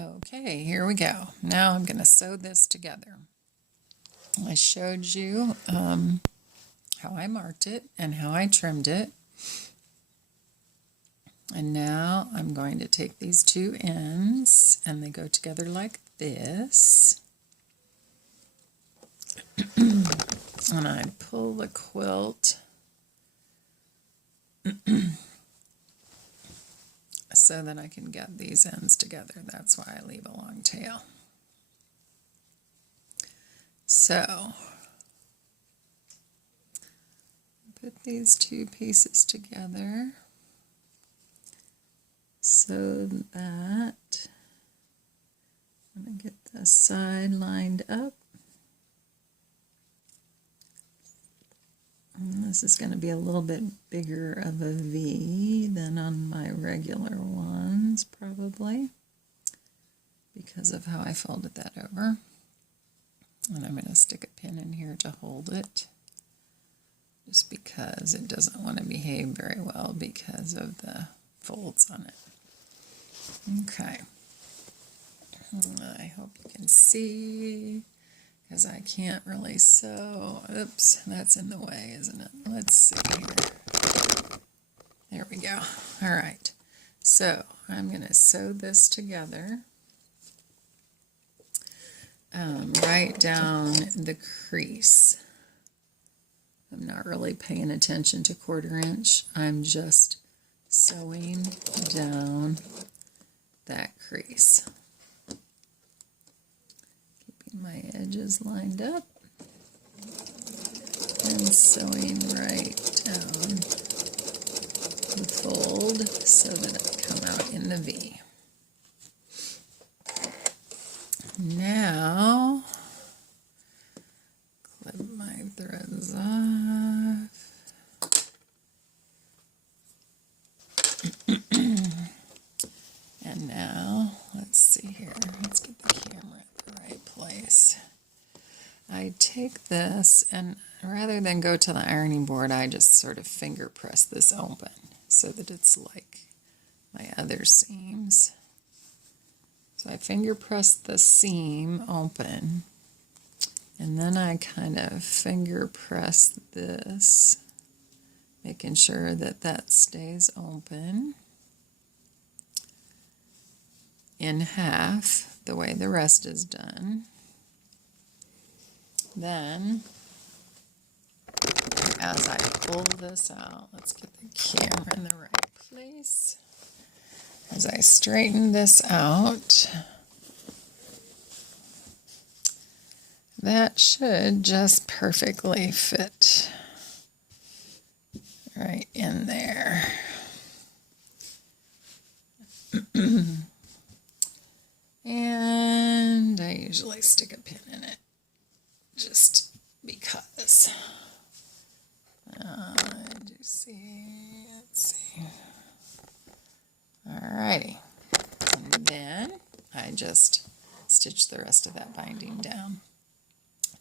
Okay, here we go. Now I'm going to sew this together. I showed you how I marked it and how I trimmed it. And now I'm going to take these two ends and they go together like this. And I pull the quilt so that I can get these ends together. That's why I leave a long tail. So, put these two pieces together so that I'm going to get the side lined up. And this is going to be a little bit bigger of a V than on my regular ones, probably, because of how I folded that over. And I'm going to stick a pin in here to hold it, just because it doesn't want to behave very well because of the folds on it. Okay. I hope you can see, because I can't really sew. Oops, that's in the way, isn't it? Let's see here. There we go. All right. So I'm going to sew this together right down the crease. I'm not really paying attention to 1/4 inch. I'm just sewing down that crease. Keeping my edges lined up and sewing right down the fold so that I come out in the V. Now, clip my threads off. And now, let's see here. Let's get the camera at the right place. I take this, and rather than go to the ironing board, I just sort of finger press this open so that it's like my other seams. So I finger press the seam open, and then I kind of finger press this, making sure that that stays open in half, the way the rest is done. Then, as I pull this out, let's get the camera in the right place. As I straighten this out, that should just perfectly fit right in there. And I usually stick a pin in it just because. Do you see? Let's see. Alrighty. And then I just stitch the rest of that binding down.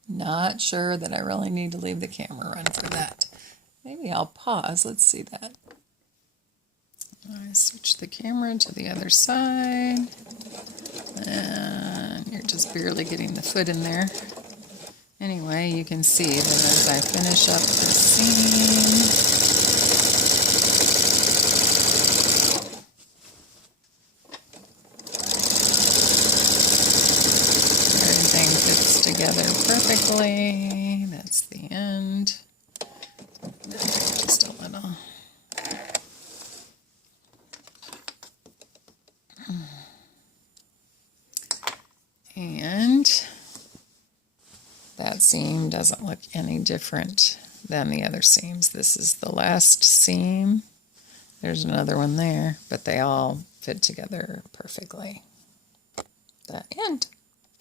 Not sure that I really need to leave the camera run for that. Maybe I'll pause. Let's see that. I switch the camera to the other side. And you're just barely getting the foot in there. Anyway, you can see that as I finish up the seam, everything fits together perfectly. That's the end. Just a little. And that seam doesn't look any different than the other seams. This is the last seam. There's another one there, but they all fit together perfectly. The end.